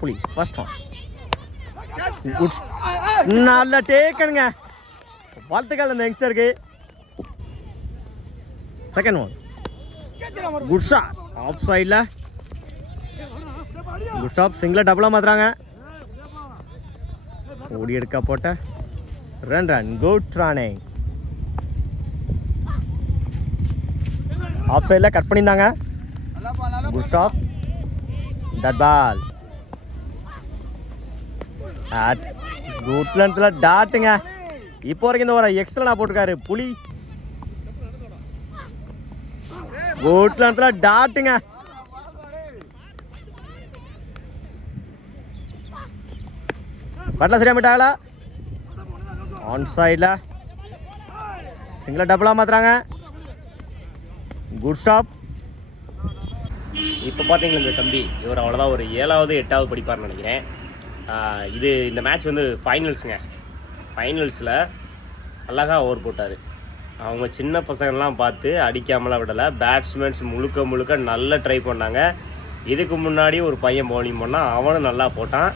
புலி first one good நல்ல டேக்கனுங்க வாழ்த்துக்கள் அந்த யங்ஸ்டருக்கு second one good shot off சைடில் குட் ஸ்டாப் சிங்கிளாக டபுளாக மாற்றுறாங்க ஓடி எடுக்க போட்ட ரன் குட் ரன்னிங் ஆஃப் சைடில் கட் பண்ணியிருந்தாங்க good stop dot ball good லென்த்தில் டாட்டுங்க இப்போ வரைக்கும் இந்த ஒரு எக்ஸ்ட்ரா போட்டிருக்காரு புலி குட் லென்த்தில் டாட்டுங்க பட்டில் சரியாக மிட்டாங்களா ஆன் சைடில் சிங்கிளாக டபுளாக மாற்றுறாங்க குட் ஸ்டாப் இப்போ பார்த்தீங்களா இந்த தம்பி இவர் அவ்வளோதான் ஒரு 7வது 8வது படிப்பார்னு நினைக்கிறேன். இந்த மேட்ச் வந்து ஃபைனல்ஸுங்க. ஃபைனல்ஸில் அழகாக ஓவர் போட்டார். அவங்க சின்ன பசங்கள்லாம் பார்த்து அடிக்காமலாம் விடலை. பேட்ஸ்மேன்ஸ் முழுக்க நல்லா ட்ரை பண்ணாங்க. இதுக்கு முன்னாடி ஒரு பையன் பவுலிங் பண்ணால் அவனும் நல்லா போட்டான்.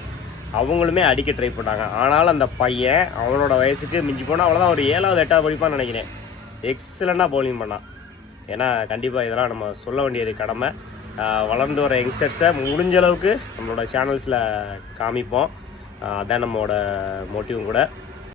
அவங்களுமே அடிக்க ட்ரை பண்ணாங்க. ஆனாலும் அந்த பையன் அவனோட வயசுக்கு மிஞ்சி போனால் அவ்வளோதான் ஒரு 7வது 8வது படிப்பான்னு நினைக்கிறேன். எக்ஸலண்ட்டாக பவுலிங் பண்ணான். ஏன்னா கண்டிப்பாக இதெல்லாம் நம்ம சொல்ல வேண்டியது கடமை. வளர்ந்து வர யங்ஸ்டர்ஸை முடிஞ்ச அளவுக்கு நம்மளோட சேனல்ஸில் காமிப்போம். அதான் நம்மளோட மோட்டிவும் கூட.